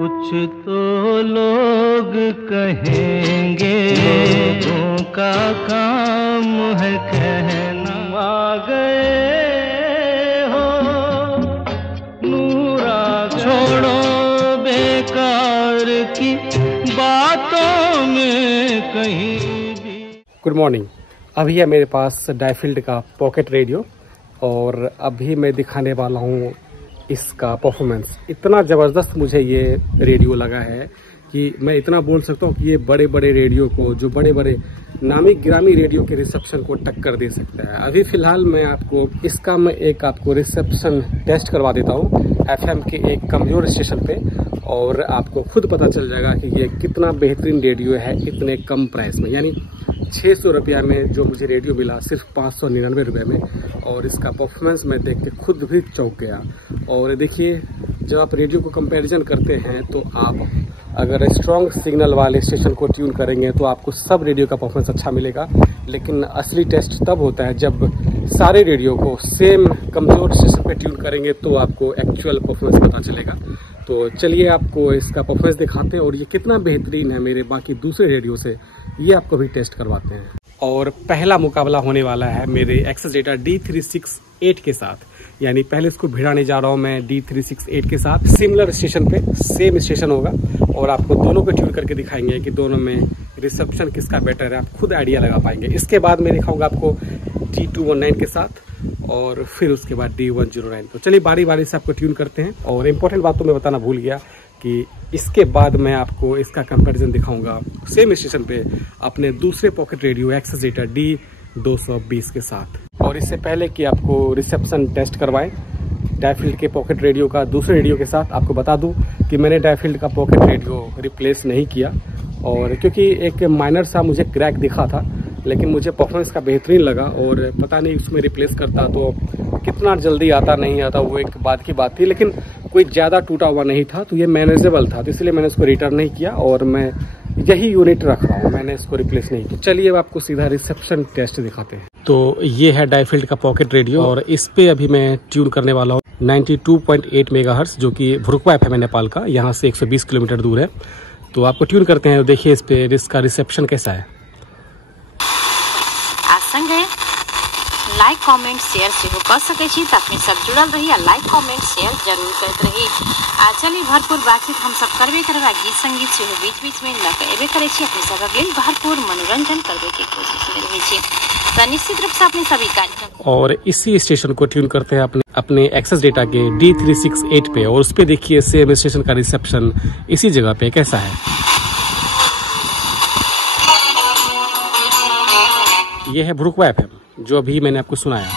कुछ तो लोग कहेंगे, लोगों का काम है कहना। आ गए हो नूरा, छोड़ो बेकार की बातों में कहीं भी। Good morning. अभी है मेरे पास डायफील्ड का पॉकेट रेडियो और अभी मैं दिखाने वाला हूँ इसका परफॉर्मेंस। इतना ज़बरदस्त मुझे ये रेडियो लगा है कि मैं इतना बोल सकता हूँ कि ये बड़े बड़े रेडियो को, जो बड़े बड़े नामी गिरामी रेडियो के रिसेप्शन को टक्कर दे सकता है। अभी फ़िलहाल मैं आपको रिसेप्शन टेस्ट करवा देता हूँ FM के एक कमज़ोर स्टेशन पे, और आपको खुद पता चल जाएगा कि ये कितना बेहतरीन रेडियो है इतने कम प्राइस में। यानी 600 रुपया में जो मुझे रेडियो मिला सिर्फ 599 रुपये में, और इसका परफॉर्मेंस मैं देख के खुद भी चौंक गया। और देखिए, जब आप रेडियो को कंपैरिजन करते हैं तो आप अगर स्ट्रॉन्ग सिग्नल वाले स्टेशन को ट्यून करेंगे तो आपको सब रेडियो का परफॉर्मेंस अच्छा मिलेगा, लेकिन असली टेस्ट तब होता है जब सारे रेडियो को सेम कमज़ोर स्टेशन पे ट्यून करेंगे तो आपको एक्चुअल परफॉर्मेंस पता चलेगा। तो चलिए आपको इसका परफॉर्मेंस दिखाते हैं और ये कितना बेहतरीन है मेरे बाकी दूसरे रेडियो से, ये आपको भी टेस्ट करवाते हैं। और पहला मुकाबला होने वाला है मेरे एक्सेस डेटा D368 के साथ। यानी पहले इसको भिड़ाने जा रहा हूँ मैं D368 के साथ। सिमिलर स्टेशन पे सेम स्टेशन होगा और आपको दोनों को ट्यून करके दिखाएंगे कि दोनों में रिसेप्शन किसका बेटर है, आप खुद आइडिया लगा पाएंगे। इसके बाद मैं दिखाऊंगा आपको D219 के साथ और फिर उसके बाद D109। तो चलिए बारी बारी से आपको ट्यून करते हैं। और इम्पोर्टेंट बात तो मैं बताना भूल गया कि इसके बाद मैं आपको इसका कंपैरिजन दिखाऊंगा सेम स्टेशन पे अपने दूसरे pocket radio access data D220 के साथ। और इससे पहले कि आपको रिसेप्शन टेस्ट करवाएं डायफील्ड के पॉकेट रेडियो का दूसरे रेडियो के साथ, आपको बता दूं कि मैंने डायफील्ड का पॉकेट रेडियो रिप्लेस नहीं किया, और क्योंकि एक माइनर सा मुझे क्रैक दिखा था, लेकिन मुझे परफॉर्मेंस का बेहतरीन लगा। और पता नहीं उसमें रिप्लेस करता तो कितना जल्दी आता नहीं आता वो एक बात की बात थी, लेकिन कोई ज़्यादा टूटा हुआ नहीं था तो ये मैनेजेबल था, तो इसलिए मैंने इसको रिटर्न नहीं किया और मैं यही यूनिट रख रहा हूँ, मैंने इसको रिप्लेस नहीं किया। चलिए अब आपको सीधा रिसेप्शन टेस्ट दिखाते हैं। तो ये है डायफील्ड का पॉकेट रेडियो और इस पे अभी मैं ट्यून करने वाला हूँ 92.8 मेगाहर्ट्ज, जो कि भुरुकवा FM है नेपाल का, यहाँ से 120 किलोमीटर दूर है। तो आपको ट्यून करते हैं, देखिए इस पे इसका रिसेप्शन कैसा है। लाइक कमेंट शेयर से कर सके छी, ताकि सब जुड़ल रही। लाइक कमेंट शेयर जरूर करते रही। चलिए भरपूर बातचीत हम सब करबे करबा, गीत संगीत से बीच बीच में लगे करे छी, अपने सब लेल भरपूर मनोरंजन करबे के कोशिश में रही छी। तो निश्चित रूप से अपने सभी कार्यक्रम और इसी स्टेशन को ट्यून करते हैं अपने एक्सेस डेटा के D368 पे, और उस पे देखिए सेम स्टेशन का रिसेप्शन इसी जगह पे कैसा है। ये है भुरुकवा FM जो अभी मैंने आपको सुनाया,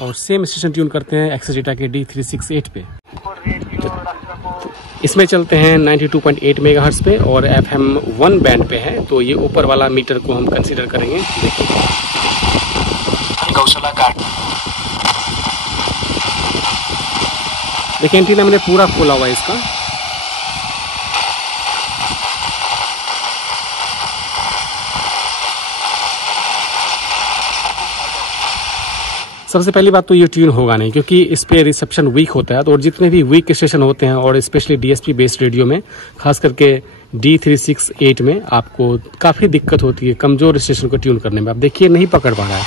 और सेम स्टेशन ट्यून करते हैं एक्सेस डेटा के D368 पे। इसमें चलते हैं 92.8 मेगाहर्ट्ज पे और FM 1 बैंड पे है, तो ये ऊपर वाला मीटर को हम कंसीडर करेंगे। देखिए एंटीना मैंने पूरा खोला हुआ है इसका। सबसे पहली बात तो ये ट्यून होगा नहीं, क्योंकि इस पे रिसेप्शन वीक होता है। तो और जितने भी वीक स्टेशन होते हैं, और स्पेशली DSP बेस्ड रेडियो में, खास करके D368 में आपको काफ़ी दिक्कत होती है कमज़ोर स्टेशन को ट्यून करने में। आप देखिए नहीं पकड़ पा रहा है।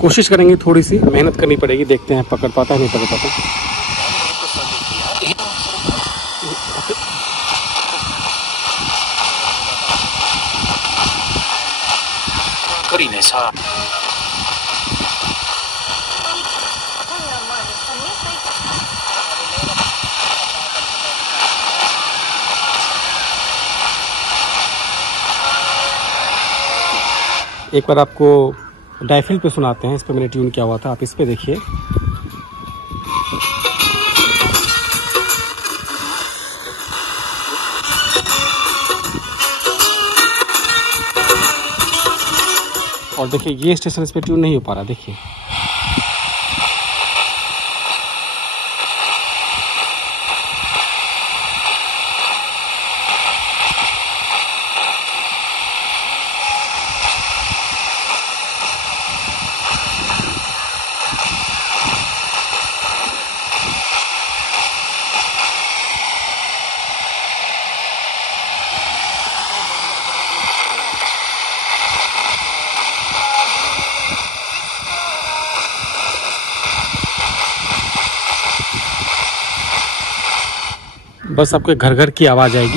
कोशिश करेंगे, थोड़ी सी मेहनत करनी पड़ेगी, देखते हैं पकड़ पाता है नहीं पकड़ पाता। एक बार आपको डायफील्ड पे सुनाते हैं, इस पे मैंने ट्यून किया हुआ था, आप इस पे देखिए। और देखिए ये स्टेशन इस पे ट्यून नहीं हो पा रहा, देखिए। बस आपके घर घर की आवाज़ आएगी।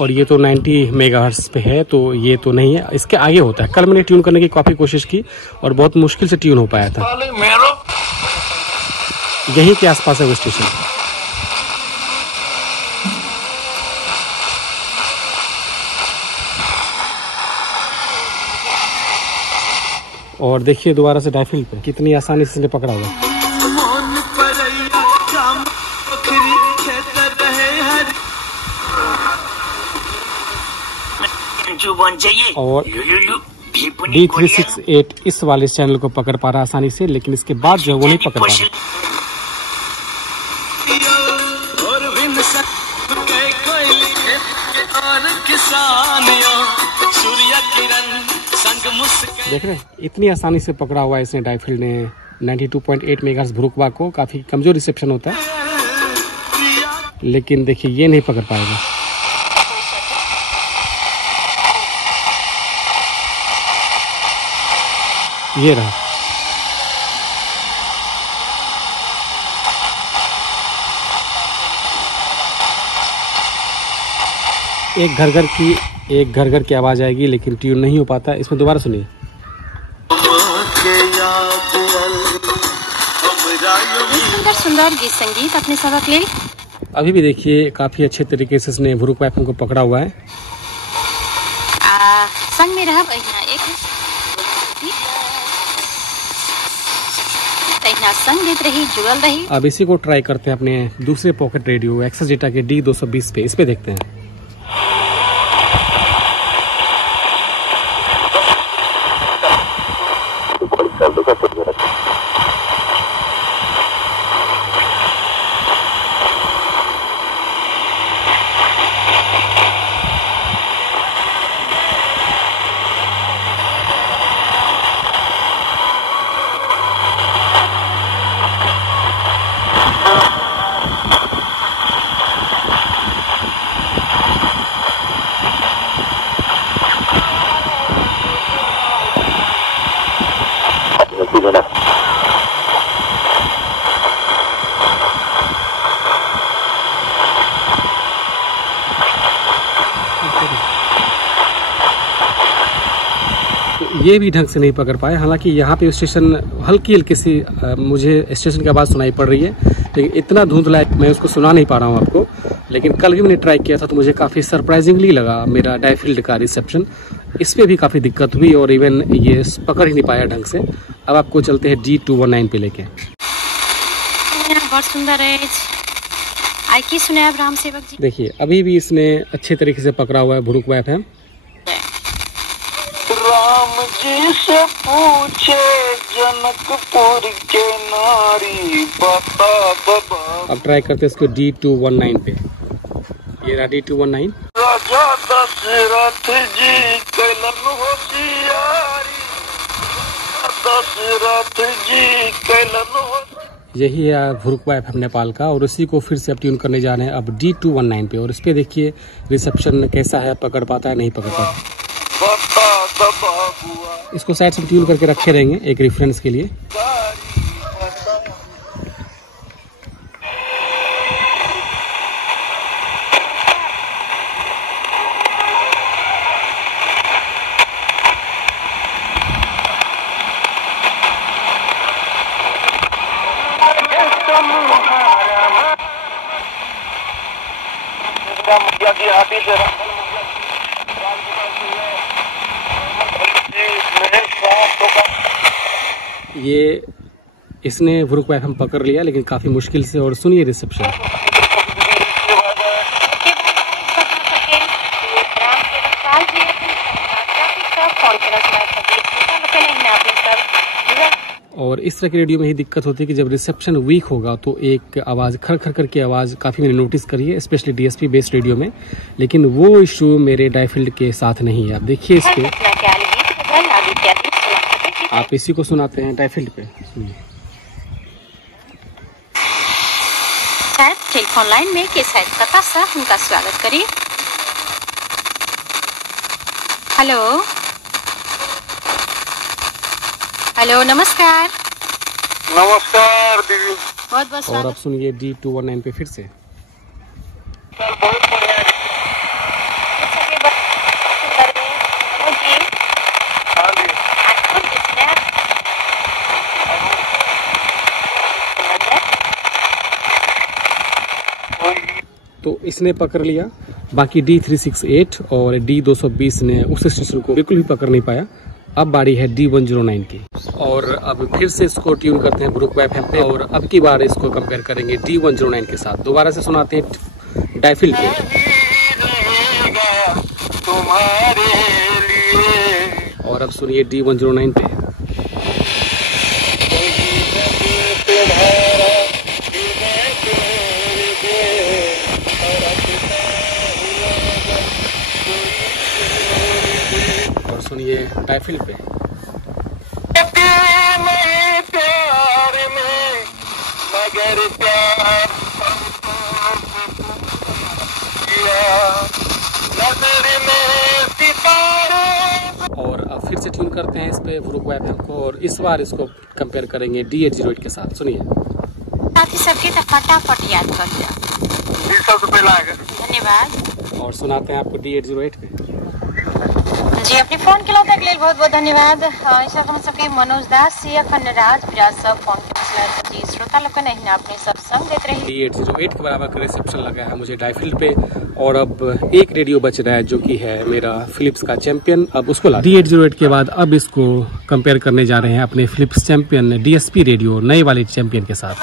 और ये तो 90 मेगाहर्ट्ज पे है, तो ये तो नहीं है, इसके आगे होता है। कल मैंने ट्यून करने की काफ़ी कोशिश की और बहुत मुश्किल से ट्यून हो पाया था। यहीं के आसपास है वो स्टेशन। और देखिए दोबारा से डायफिल्ड पे कितनी आसानी से पकड़ा हुआ है। और D368 इस वाले चैनल को पकड़ पा रहा आसानी से, लेकिन इसके बाद जो है वो नहीं पकड़ पा रहा। देख रहे हैं इतनी आसानी से पकड़ा हुआ है इसने डायफिल्ड ने 92.8 मेगाहर्ट्ज भुरुकवा को। काफी कमजोर रिसेप्शन होता है, लेकिन देखिए ये नहीं पकड़ पाएगा। ये रहा। एक घर घर की आवाज आएगी, लेकिन ट्यून नहीं हो पाता। इसमें दोबारा सुनिए। सुंदर सुंदर गीत संगीत अपने सबक ले। अभी भी देखिए काफी अच्छे तरीके से इसने भुरुकवा एफएम को पकड़ा हुआ है। संग में रह एक संग देते रही, जुड़ल रही। अब इसी को ट्राई करते हैं अपने दूसरे पॉकेट रेडियो एक्सेस डेटा के D220 पे। इस पे देखते हैं। ये भी ढंग से नहीं पकड़ पाए। हालांकि यहाँ पे स्टेशन हल्की हल्की सी मुझे स्टेशन की आवाज़ सुनाई पड़ रही है, लेकिन इतना धुंधला है मैं उसको सुना नहीं पा रहा हूँ आपको। लेकिन कल भी मैंने ट्राई किया था तो मुझे काफ़ी सरप्राइजिंगली लगा मेरा डायफिल्ड का रिसेप्शन। इस पर भी काफ़ी दिक्कत हुई और इवन ये पकड़ ही नहीं पाया ढंग से। अब आपको चलते हैं D219 पे लेके। बहुत सुंदर है। आई की सुने अब राम सेवक जी। देखिए अभी भी इसने अच्छे तरीके से पकड़ा हुआ है भुरुकवा एफएम। राम जी से पूछे जनकपुर के नारी बता बाबा। अब ट्राई करते हैं इसको D219 पे। ये रहा D219। राजा दशरथ जी कैलन होशियारी, दशरथ जी कैलन होशियारी। यही है भुरुकवा एफएम नेपाल का, और उसी को फिर से अब ट्यून करने जा रहे हैं अब D219 पे। और इस पे देखिए रिसेप्शन कैसा है, पकड़ पाता है नहीं पकड़ पाता। इसको साइड से ट्यून करके रखे रहेंगे एक रेफरेंस के लिए। ये इसने भुरुकवा एफएम पकड़ लिया, लेकिन काफी मुश्किल से। और सुनिए रिसेप्शन। और इस तरह के रेडियो में ही दिक्कत होती है कि जब रिसेप्शन वीक होगा तो एक आवाज़ खर खर कर की आवाज़ काफ़ी मैंने नोटिस करी है, स्पेशली DSP बेस्ड रेडियो में। लेकिन वो इशू मेरे डायफिल्ड के साथ नहीं है। आप देखिए इस पे, आप इसी को सुनाते हैं डायफिल्ड पे। सुनिए। टेलीफोन लाइन में के साथ कथा सा उनका स्वागत करिए। हेलो हेलो, नमस्कार। नमस्कार दीदी। बहुत बहुत और स्वागत। अब सुनिए D219 पे फिर से। सर बहुत बढ़िया है। हाँ जी। तो इसने पकड़ लिया, बाकी D368 और D220 ने उस स्टेशन को बिल्कुल भी पकड़ नहीं पाया। अब बारी है D109 की, और अब फिर से इसको ट्यून करते हैं ब्रुक एफएम पे, और अब की बार इसको कंपेयर करेंगे D109 के साथ। दोबारा से सुनाते हैं डायफिल्ड पे। तुम्हारे लिए। और अब सुनिए D109 पे। और सुनिए डायफिल्ड पे। प्यार में मगर प्यार नजर में सितारे। और अब फिर से ट्यून करते हैं इस पे ब्रुक एफएम को, और इस बार इसको कंपेयर करेंगे D808 के साथ। सुनिए। साथी सबके तो फटाफट याद कर दिया। 20 रुपये लागे। धन्यवाद। और सुनाते हैं आपको D808 पे। जी अपने फोन के लिए के बहुत बहुत धन्यवाद। ऐसा हम सबके मनोज दास या खंडराज विराज सब फोन के मसला जी श्रोता लोग नहीं अपने सब संग देख रहे हैं। D808 के बराबर का रिसेप्शन लगा है मुझे डायफिल्ड पे, और अब एक रेडियो बच रहा है जो कि है मेरा फिलिप्स का चैंपियन। अब उसको D808 के बाद अब इसको कंपेयर करने जा रहे हैं अपने फिलिप्स चैंपियन DSP रेडियो नए वाले चैंपियन के साथ।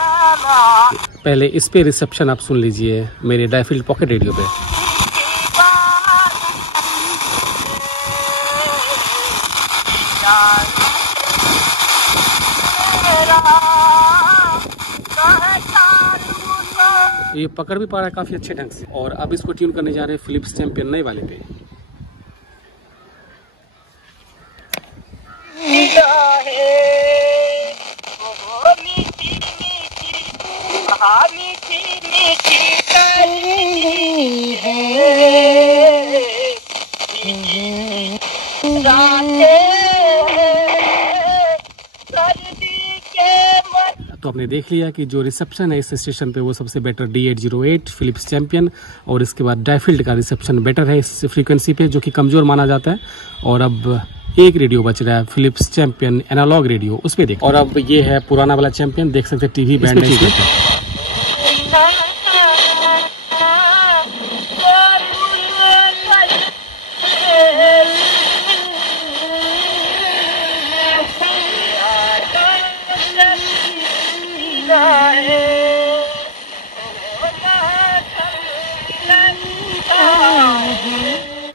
पहले इस पे रिसेप्शन आप सुन लीजिए मेरे डायफिल्ड पॉकेट रेडियो पे। ये पकड़ भी पा रहा है काफी अच्छे ढंग से। और अब इसको ट्यून करने जा रहे हैं फिलिप्स चैंपियन नए वाले पे। तो आपने देख लिया कि जो रिसेप्शन है इस स्टेशन पे वो सबसे बेटर D808 फिलिप्स चैंपियन, और इसके बाद डायफिल्ड का रिसेप्शन बेटर है इस फ्रीक्वेंसी पे जो कि कमजोर माना जाता है। और अब एक रेडियो बच रहा है फिलिप्स चैंपियन एनालॉग रेडियो, उस पे देख। और अब ये है पुराना वाला चैंपियन, देख सकते हैं टीवी बैंड है।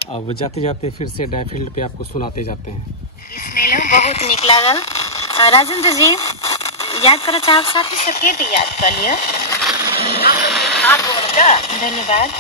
अब जाते जाते फिर से डायफिल्ड पे आपको सुनाते जाते हैं। इस मेले में बहुत निक लागल। राजेंद्र जी याद करो चाहब साथी सबके तो याद कर लिया। धन्यवाद।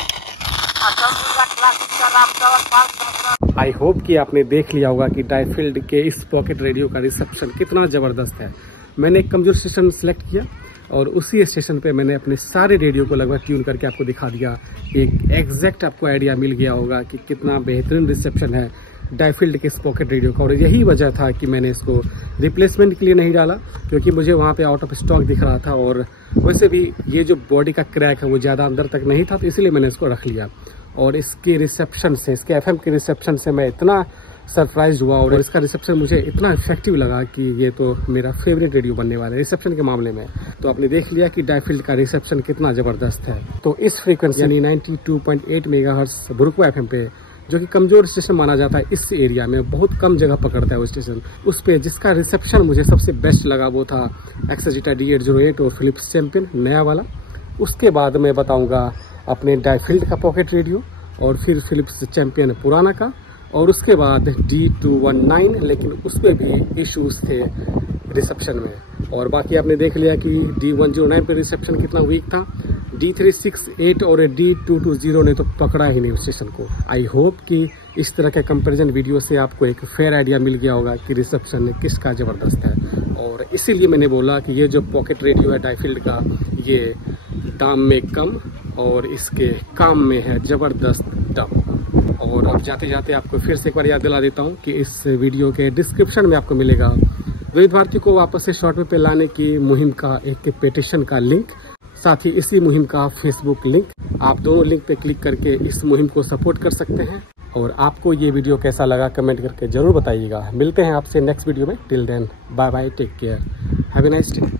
आई होप कि आपने देख लिया होगा कि डायफिल्ड के इस पॉकेट रेडियो का रिसेप्शन कितना ज़बरदस्त है। मैंने एक कमजोर स्टेशन सेलेक्ट किया और उसी स्टेशन पे मैंने अपने सारे रेडियो को लगभग ट्यून करके आपको दिखा दिया। एक एग्जैक्ट आपको आइडिया मिल गया होगा कि कितना बेहतरीन रिसेप्शन है डायफिल्ड के इस पॉकेट रेडियो का। और यही वजह था कि मैंने इसको रिप्लेसमेंट के लिए नहीं डाला, क्योंकि मुझे वहाँ पे आउट ऑफ स्टॉक दिख रहा था, और वैसे भी ये जो बॉडी का क्रैक है वो ज़्यादा अंदर तक नहीं था, तो इसलिए मैंने इसको रख लिया। और इसके रिसेप्शन से, इसके FM के रिसेप्शन से मैं इतना सरप्राइज हुआ, और इसका रिसेप्शन मुझे इतना इफेक्टिव लगा कि ये तो मेरा फेवरेट रेडियो बनने वाला है रिसेप्शन के मामले में। तो आपने देख लिया कि डायफिल्ड का रिसेप्शन कितना ज़बरदस्त है। तो इस फ्रीक्वेंसी यानी 92.8 मेगाहर्ट्ज बुरुकवा FM पे, जो कि कमजोर स्टेशन माना जाता है इस एरिया में, बहुत कम जगह पकड़ता है वो स्टेशन, उस पे जिसका रिसेप्शन मुझे सबसे बेस्ट लगा वो था एक्सजिटा D808 और फिलिप्स चैंपियन नया वाला। उसके बाद मैं बताऊंगा अपने डायफिल्ड का पॉकेट रेडियो, और फिर फिलिप्स चैंपियन पुराना का, और उसके बाद D219, लेकिन उस पर भी इश्यूज थे रिसेप्शन में। और बाकी आपने देख लिया कि D109 पे रिसेप्शन कितना वीक था, D368 और D220 ने तो पकड़ा ही नहीं उस स्टेशन को। आई होप कि इस तरह के कंपैरिजन वीडियो से आपको एक फेयर आइडिया मिल गया होगा कि रिसेप्शन किसका ज़बरदस्त है। और इसीलिए मैंने बोला कि ये जो पॉकेट रेडियो है डायफिल्ड का, ये दाम में कम और इसके काम में है ज़बरदस्त दम। और अब जाते जाते आपको फिर से एक बार याद दिला देता हूँ कि इस वीडियो के डिस्क्रिप्शन में आपको मिलेगा विविध भारती को वापस से शॉर्ट वेव पे लाने की मुहिम का एक पिटीशन का लिंक, साथ ही इसी मुहिम का फेसबुक लिंक, आप दोनों लिंक पे क्लिक करके इस मुहिम को सपोर्ट कर सकते हैं। और आपको ये वीडियो कैसा लगा कमेंट करके जरूर बताइएगा। मिलते हैं आपसे नेक्स्ट वीडियो में। Till then bye bye, take care, have a nice day.